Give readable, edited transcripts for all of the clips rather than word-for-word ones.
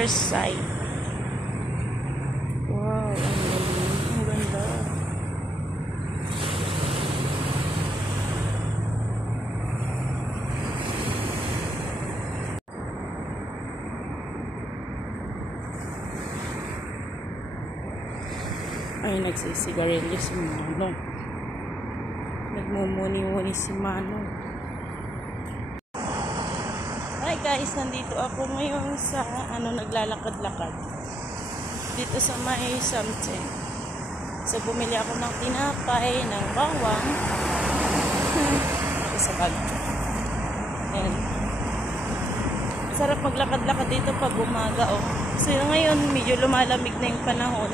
Riverside. Wow, ang ganda. Ay, nagsisigarilyo si Mano. Nagmumuni-muni si Mano. Hi guys, nandito ako ngayon sa naglalakad-lakad. Dito sa may something. So, bumili ako ng tinapay, ng bawang. Sa bag. Ayan. Sarap maglakad-lakad dito pag umaga, oh. So, ngayon, medyo lumalamig na yung panahon.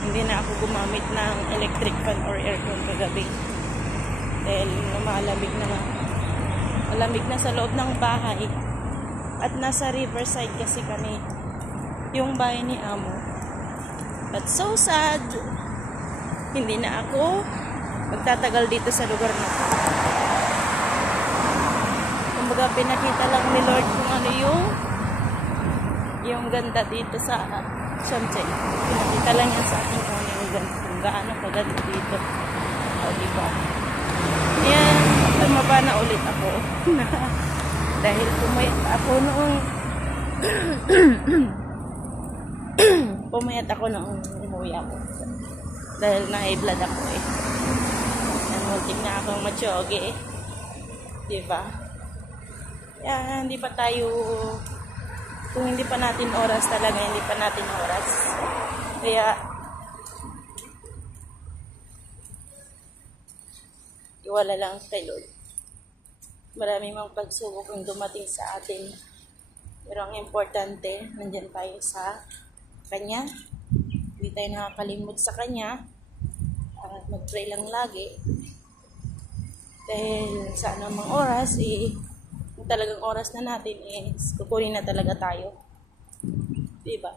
Hindi na ako gumamit ng electric fan or aircon kagabi. Dahil malamig na nga. Malamig na sa loob ng bahay. At nasa Riverside kasi kami. Yung bahay ni Amo. But so sad. Hindi na ako magtatagal dito sa lugar na to. Kumbaga pinakita lang ni Lord kung ano yung ganda dito sa Shamchay. Pinakita lang yan sa akin kung ano yung ganda. Kung gaano kaganda dito. O diba? Yan. Tumaba na ulit ako. Dahil pumayat ako noong pumayat ako noong umuwi ako. Dahil na-high blood ako eh. Yan, muntik na akong matyoge eh. Diba? Yan, hindi pa tayo, kung hindi pa natin oras talaga, hindi pa natin oras. Kaya, iwala lang kay Lord. Marami mang pagsubok yung dumating sa atin. Pero ang importante, nandyan tayo sa Kanya. Hindi tayo nakakalimot sa Kanya. At mag-pray lang lagi. Dahil sa anumang oras, kung talagang oras na natin, kukunin na talaga tayo. Diba?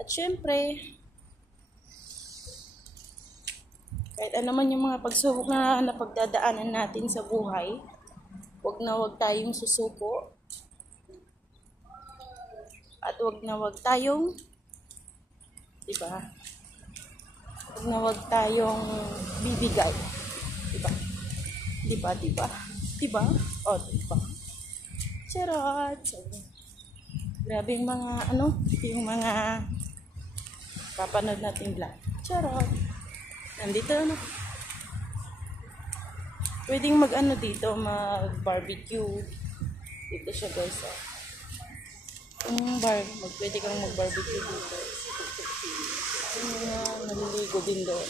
At syempre, kahit ano man yung mga pagsubok na napagdadaanan natin sa buhay, wag na wag tayong susuko. At wag na wag tayong, diba? Wag na wag tayong bibigay. Diba? Diba, diba? Diba? O, diba? Charot! Grabe yung mga, yung mga papanood natin vlog. Charot! Nandito, pwedeng dito, mag-barbecue. Dito siya, guys, oh. Pwede kang mag-barbecue dito. Naliligo din doon.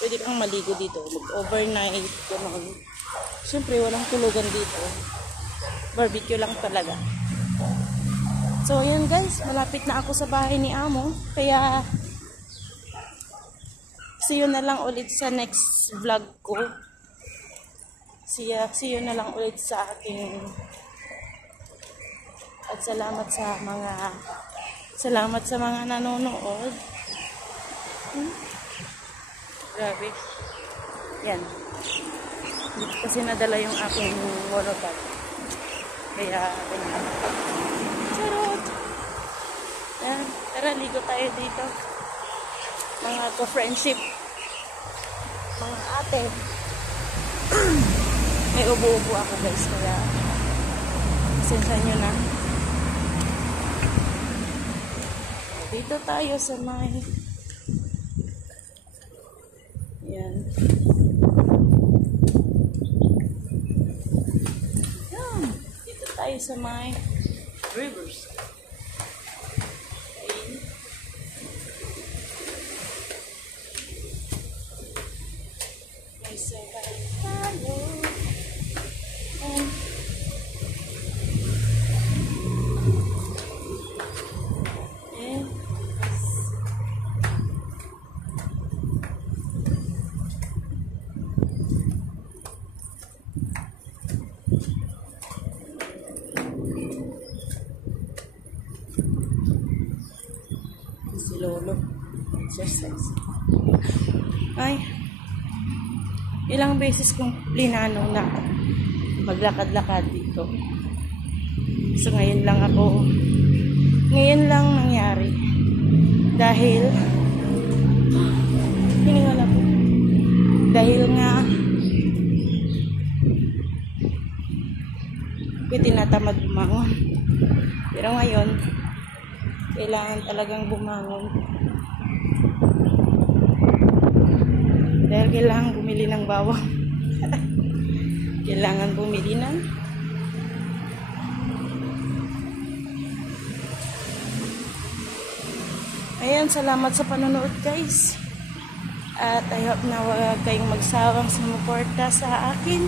Pwede kang maligo dito, mag-overnight, gano'n. Siyempre, walang tulugan dito. Barbecue lang talaga. So, ayan guys, malapit na ako sa bahay ni Amo. Kaya, see you na lang ulit sa next vlog ko. See you na lang ulit sa aking. At salamat sa mga nanonood. Grabe. Yan. Kasi nadala yung aking monopod. Kaya, ganyan. Charot! Yan. Tara, ligo tayo dito. Mga ka-friendship. Mga ate. May ubo-ubo ako guys. Kaya, pasensya nyo na. Dito tayo sa may yan. Yan. Dito tayo sa may rivers. May sakay tayo. Lolo exercise. Ay, ilang beses kong plinano na maglakad-lakad dito. So ngayon Ngayon lang nangyari. Dahil, hininga na po. Dahil nga, ako'y tinatamad bumangon. Pero ngayon, kailangan talagang bumangon. Dahil kailangan bumili ng bawang. Kailangan bumili ng ayan, salamat sa panonood guys. At I hope na huwag kayong magsawang sumuporta sa akin.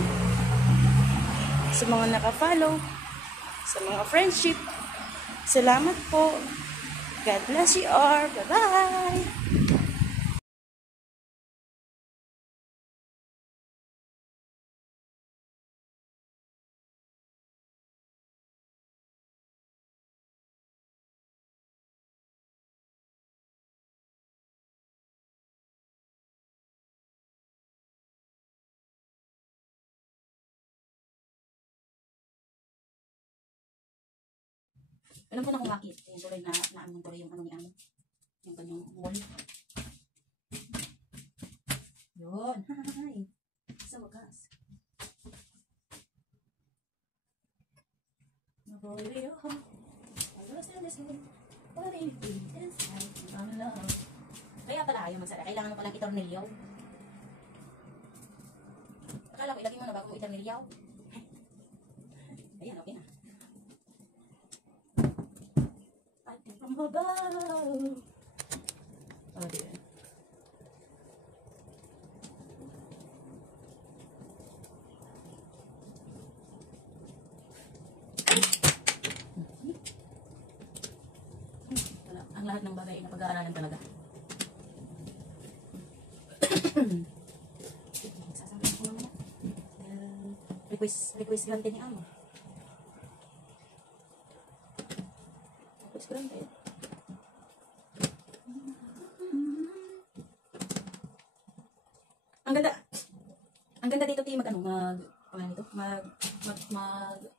Sa mga nakafollow. Sa mga friendship. Salamat po. God bless you all. Bye-bye. Alam ko na kung bakit. Yung tuloy na naamon tuloy yung ano ni Amo. Yung kanyang wall. Yun. Hi. Sa wakas. Naboy ako. Kaya pala ayaw magsara. Kailangan mo palang itornilyo. Akala ko ilagay mo na bago mo itornilyo. Ayan, okay na. Mabaw. Oh, dear. Ang lahat ng bagay ay napag-aaralan talaga. Sasabihin ko naman. Request granted ni Amo. Request granted. Ang ganda dito mag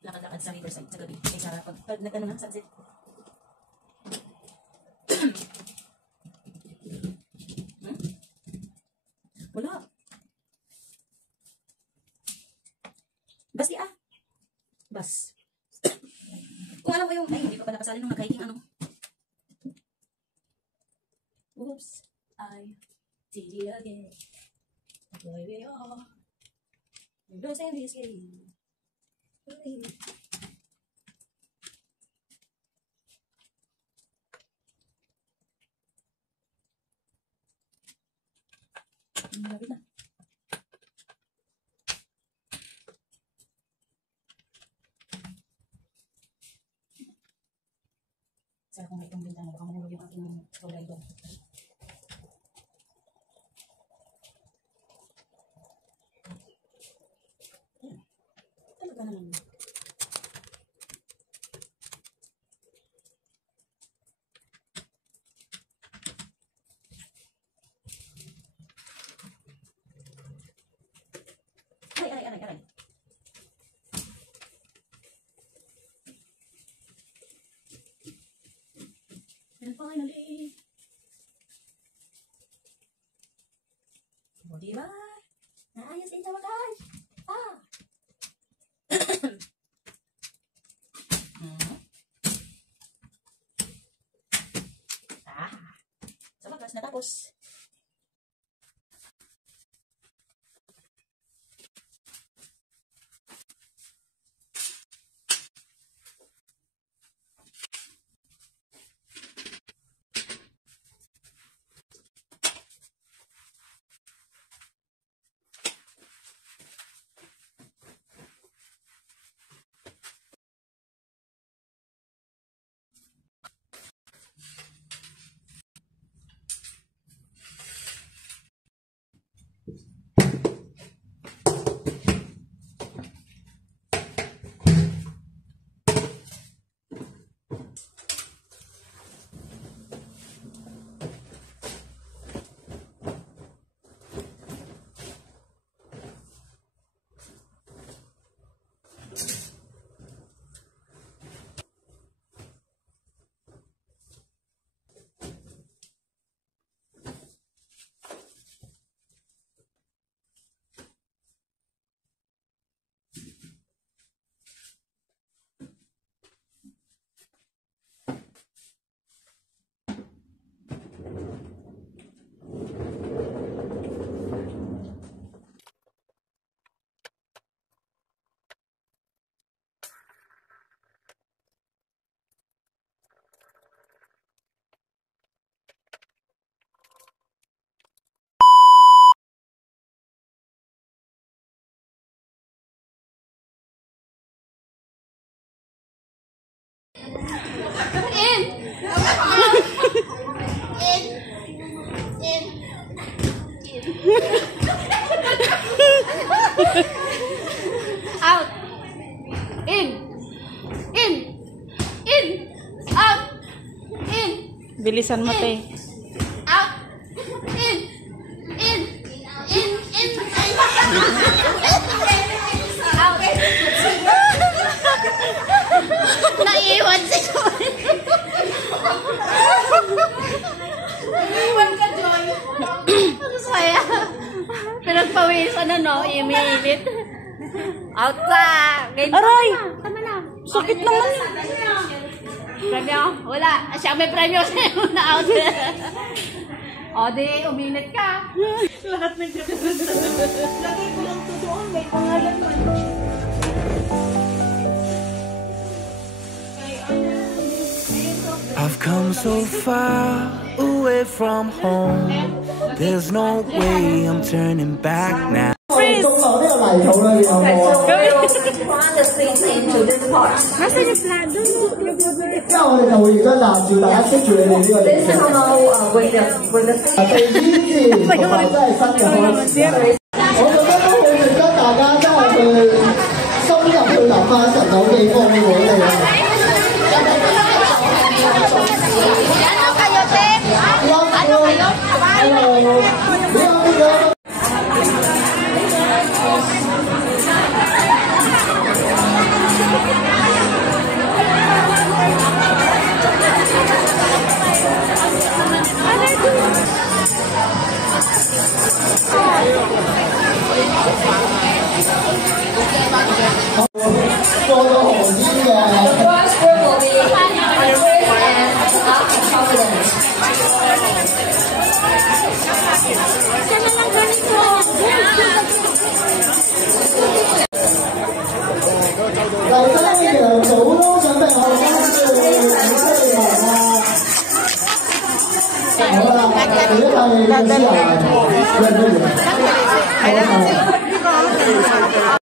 lakad-lakad sa riverside sa gabi. Kaysa pag nag-ano na, sunset. Wala. Basti Bas. Kung alam mo yung, ay, hindi pa pala kasali nung nag-hiking ano. Oops. I did it again. Boy, we are. Those and this game. Malapit na. Sana kung may itong bintana, baka manulog yung aking tulay doon. Talaga naman. Aray. And finally. O, diba? Naayos din sa wakas. Sa wakas, natapos. In. Out. In. Out. In. Bilisan mo, te. Out. In. Out. Naiwan si Joy. Naiwan ka, Joy. Ano saya? Pinagpawisan na, no? Imiinit. Out sa. Aray! Tama na. Sakit naman yun. Premyo? Wala. Siya may premyo sa'yo na out. O, di, uminit ka. Lahat ng kapatid. Lagay ko lang to doon. May pangalan man. I've come so far away from home. There's no way I'm turning back now. Freeze! Behind the scenes into this part. Nasaan yung plado? This is how when the scene 我覺得都好值得大家真係去深入去諗下神有幾方便我哋啊！ Ano kayo, Te? Ano kayo? The first group will be Chris and Confidence. Hãy subscribe cho kênh Ghiền Mì Gõ để không bỏ lỡ những video hấp dẫn.